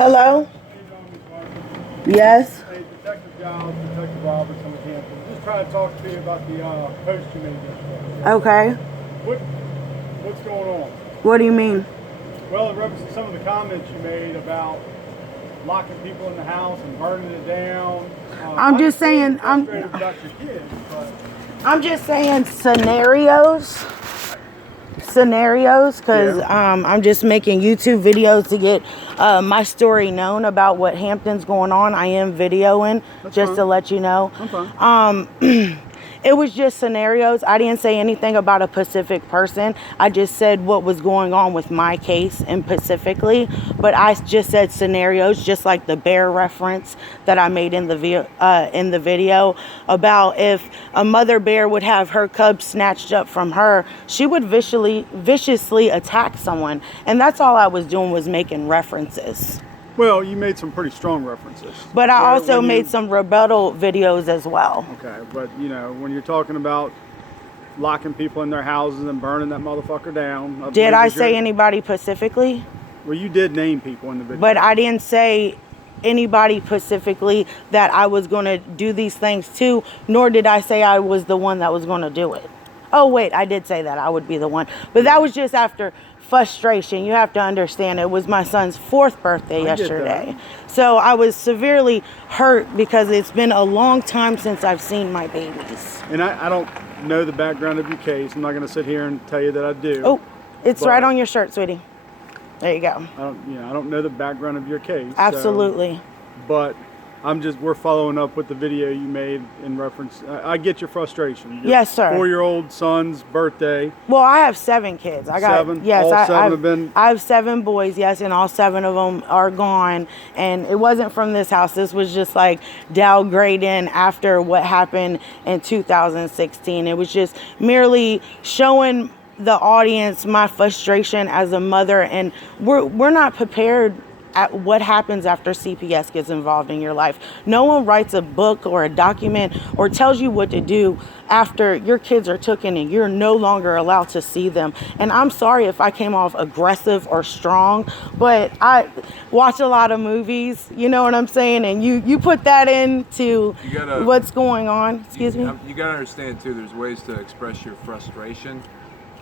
Hello? Yes? Hey, Detective Giles, Detective Roberts, I'm with Hampton. Just trying to talk to you about the post you made yesterday. Okay. What's going on? What do you mean? Well, in reference to some of the comments you made about locking people in the house and burning it down. I'm just saying, about your kids, but I'm just saying scenarios, because I'm just making YouTube videos to get my story known about what Hampton's going on. I am videoing. That's just fine. to let you know. I'm fine. It was just scenarios. I didn't say anything about a specific person. I just said what was going on with my case and specifically. But I just said scenarios, just like the bear reference that I made in the video about if a mother bear would have her cubs snatched up from her, she would viciously attack someone. And that's all I was doing, was making references. Well, you made some pretty strong references. But I also made some rebuttal videos as well. Okay, but you know, when you're talking about locking people in their houses and burning that motherfucker down. Did I say anybody specifically? Well, you did name people in the video. But I didn't say anybody specifically that I was going to do these things to, nor did I say I was the one that was going to do it. Oh, wait, I did say that I would be the one. But that was just after frustration. You have to understand, it was my son's 4th birthday yesterday. So I was severely hurt because it's been a long time since I've seen my babies. And I don't know the background of your case. I'm not going to sit here and tell you that I do. Oh, it's right on your shirt, sweetie. There you go. I don't know the background of your case. Absolutely. So, but we're following up with the video you made in reference. I get your frustration. Yes, sir. 4-year-old son's birthday. Well, I have 7 kids. I got 7? Yes, all 7 have been. I have 7 boys. Yes, and all 7 of them are gone. And it wasn't from this house. This was just like downgrading after what happened in 2016. It was just merely showing the audience my frustration as a mother, and we're not prepared at what happens after CPS gets involved in your life. No one writes a book or a document or tells you what to do after your kids are taken and you're no longer allowed to see them. And I'm sorry if I came off aggressive or strong, but I watch a lot of movies, you know what I'm saying? And you put that into what's going on. Excuse me? You gotta understand too, there's ways to express your frustration,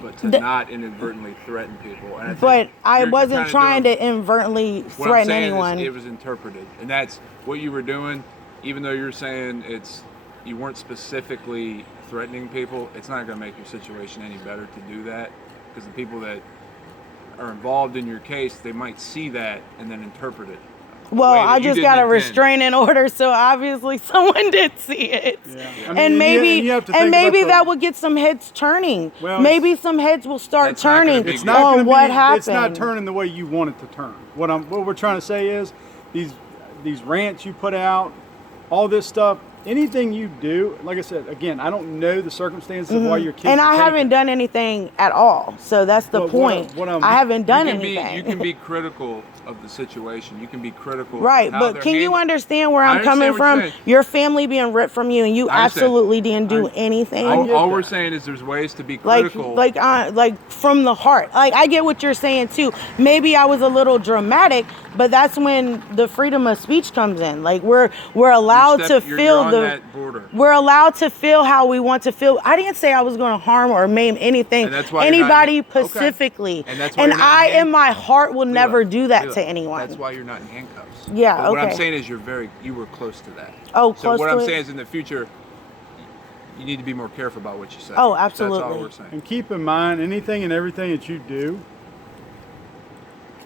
but to not inadvertently threaten people. And I wasn't trying to inadvertently threaten anyone. It was interpreted, and that's what you were doing. Even though you're saying you weren't specifically threatening people, it's not going to make your situation any better to do that, because the people that are involved in your case, they might see that and then interpret it. Well, I just got a restraining order, so obviously someone did see it. Yeah. I mean, and maybe that will get some heads turning. Well, maybe some heads will start turning on what happened. It's not turning the way you want it to turn. What we're trying to say is these rants you put out, all this stuff, anything you do, like I said, again, I don't know the circumstances of why your kids and I haven't done anything at all. So that's the point. I haven't done anything. You can be critical of the situation. You can be critical. Right, but can you understand where I'm coming from? Your family being ripped from you, and you absolutely didn't do anything. All we're saying is there's ways to be critical. Like from the heart. Like, I get what you're saying too. Maybe I was a little dramatic, but that's when the freedom of speech comes in. Like, we're allowed to feel we're allowed to feel how we want to feel. I didn't say I was going to harm or maim anything, anybody specifically. And I, in my heart, will never do that to anyone. That's why you're not in handcuffs. Yeah, but what I'm saying is you were close to that. Oh, so what I'm saying is in the future, you need to be more careful about what you say. Oh, absolutely. That's all we're saying. And keep in mind, anything and everything that you do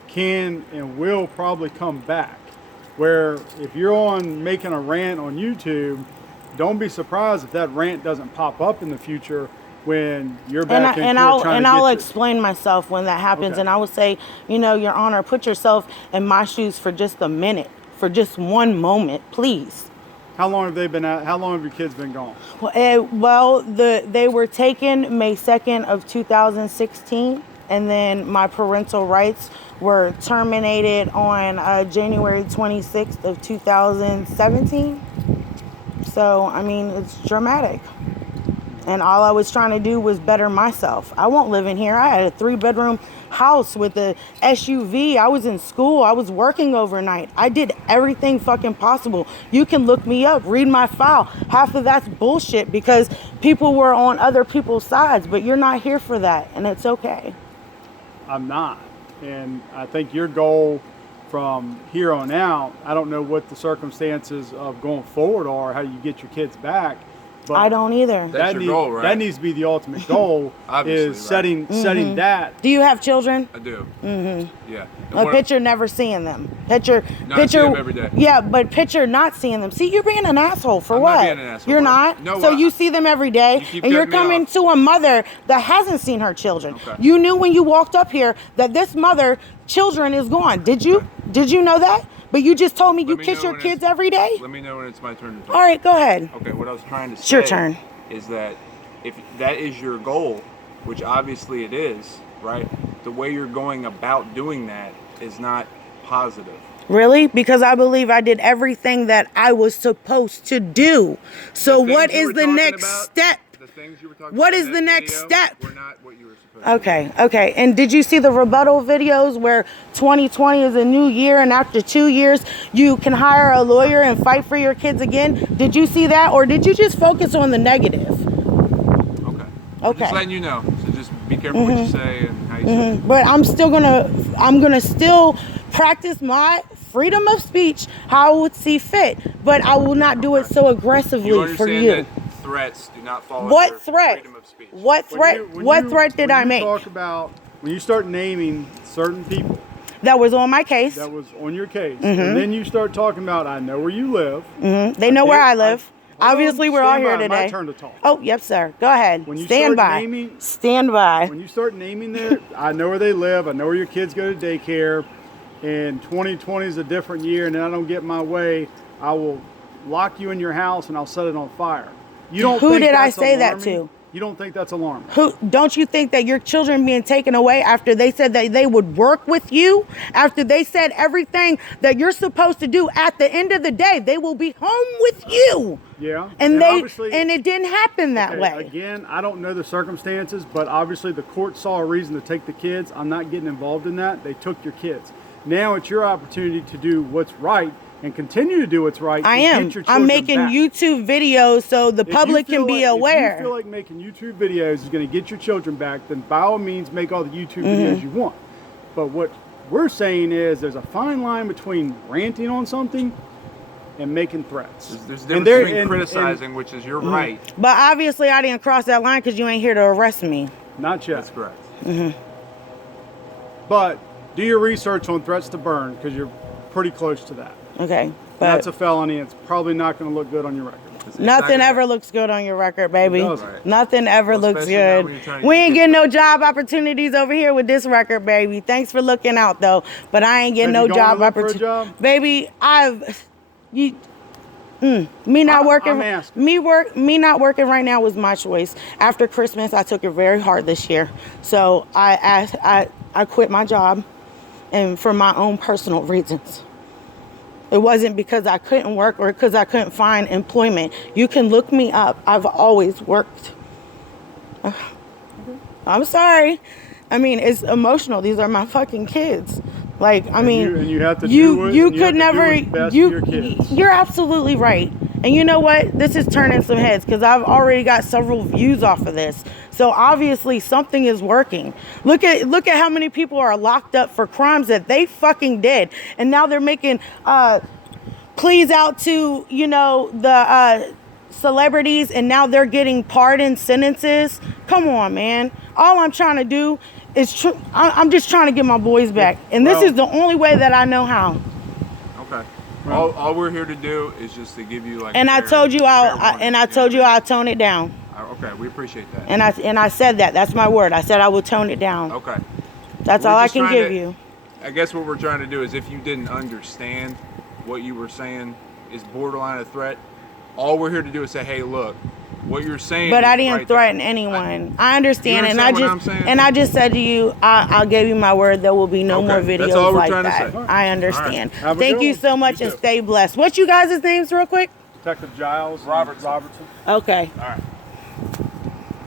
can and will probably come back. Where if you're making a rant on YouTube, don't be surprised if that rant doesn't pop up in the future when you're back in court trying to I'll explain myself when that happens. And I will say, Your Honor, put yourself in my shoes for just a minute, for just one moment, please. How long have they been out? How long have your kids been gone? Well, they were taken May 2nd of 2016, and then my parental rights were terminated on January 26th of 2017. So, I mean, it's dramatic. And all I was trying to do was better myself. I won't live in here. I had a 3-bedroom house with a SUV. I was in school. I was working overnight. I did everything fucking possible. You can look me up, read my file. Half of that's bullshit because people were on other people's sides, but you're not here for that, and it's okay. I'm not. And I think your goal from here on out, I don't know what the circumstances of going forward are, how you get your kids back. But I don't either. That's your goal, right? That needs to be the ultimate goal. Obviously, is setting that. Do you have children? I do. Yeah. A picture never seeing them. Picture See them every day. Yeah, but picture not seeing them. See, you're being an asshole for I'm what? not being an asshole. You're not. No, so you see them every day, keep and you're cutting me coming off. to a mother that hasn't seen her children. Okay. You knew when you walked up here that this mother children is gone. Did you? Okay. Did you know that? But you just told me you me kiss know your when kids it's- every day. Let me know when it's my turn to talk. All right, go ahead. Okay, what I was trying to say It's your turn. is that if that is your goal, which obviously it is, right? The way you're going about doing that is not positive. Really? Because I believe I did everything that I was supposed to do. So The what things you is were the talking next about- step? The things you were talking What about is in the that next video step? were not what you were supposed to Okay, okay. And did you see the rebuttal videos where 2020 is a new year and after 2 years you can hire a lawyer and fight for your kids again? Did you see that, or did you just focus on the negative? do. Okay. Okay. Just letting you know. So just be careful what you say and how you say it. But I'm gonna still practice my freedom of speech how I would see fit, but I will not do it so aggressively You for understand you. that threats do not fall What under threat? freedom of speech. What threat did I make? Talk about when you start naming certain people That was on my case. that was on your case, and then you start talking about, I know where you live. They know where I live. Hold Obviously, on, we're all stand here by. today. My turn to talk. Oh, yep, sir. Go ahead. When you Stand start by. naming- Stand by. When you start naming their, I know where they live. I know where your kids go to daycare. And 2020 is a different year, and then I don't get my way, I will lock you in your house and I'll set it on fire. You don't Who think did I that's say that alarming? to? You don't think that's alarming? Who don't you think that your children being taken away after they said that they would work with you, after they said everything that you're supposed to do, at the end of the day they will be home with you? Yeah. And obviously- it didn't happen that Okay, way. Again, I don't know the circumstances, but obviously the court saw a reason to take the kids. I'm not getting involved in that. They took your kids. Now it's your opportunity to do what's right and continue to do what's right. I to am. Get your I'm children making back. YouTube videos so the If you public feel can be like- aware. If you feel like making YouTube videos is going to get your children back, then by all means make all the YouTube videos you want. But what we're saying is there's a fine line between ranting on something and making threats. There's a And difference there- between and- criticizing, which is your right. But obviously I didn't cross that line because you ain't here to arrest me. Not yet. That's correct. But do your research on threats to burn, because you're pretty close to that. Okay. That's But a felony. It's probably not going to look good on your record. It's nothing not ever gonna- looks good on your record, baby. It doesn't. Right. Nothing ever Well, looks especially now good. when you're trying to We get ain't kids getting no back. job opportunities over here with this record, baby. Thanks for looking out, though. But I ain't getting Have no you gone job to look for a opportunity. job? Baby, me not working. I'm asking. Me not working right now was my choice. After Christmas, I took it very hard this year. So I quit my job, and for my own personal reasons. It wasn't because I couldn't work or because I couldn't find employment. You can look me up. I've always worked. I'm sorry. I mean, it's emotional. These are my fucking kids. Like, I mean, and you have to you do it, you and you could have to do never. what's best You for your kids. you're absolutely right. And you know what? This is turning some heads because I've already got several views off of this. So obviously something is working. Look at how many people are locked up for crimes that they fucking did, and now they're making pleas out to the celebrities, and now they're getting pardon sentences. Come on, man. All I'm trying to do is I'm just trying to get my boys back, and this Well- is the only way that I know how. Okay. All we're here to do is just to give you like. And a I fair- told you fair I'll warning, I'll tone it down. Okay, we appreciate that. And I said that. That's my word. I said I will tone it down. Okay. That's We're all I just can trying give to- you. I guess what we're trying to do is, if you didn't understand what you were saying is borderline a threat, all we're here to do is say, hey, look, what you're saying. But I is didn't right threaten there. anyone. I understand, You and understand what I'm saying? I just said to you, I gave you my word. There will be no Okay, more that's videos all we're like trying to that. say. I understand. All right. Have a Thank good you one. so much, You and too. stay blessed. What's you guys' names, real quick? Detective Giles Robertson. Robertson. Okay. All right.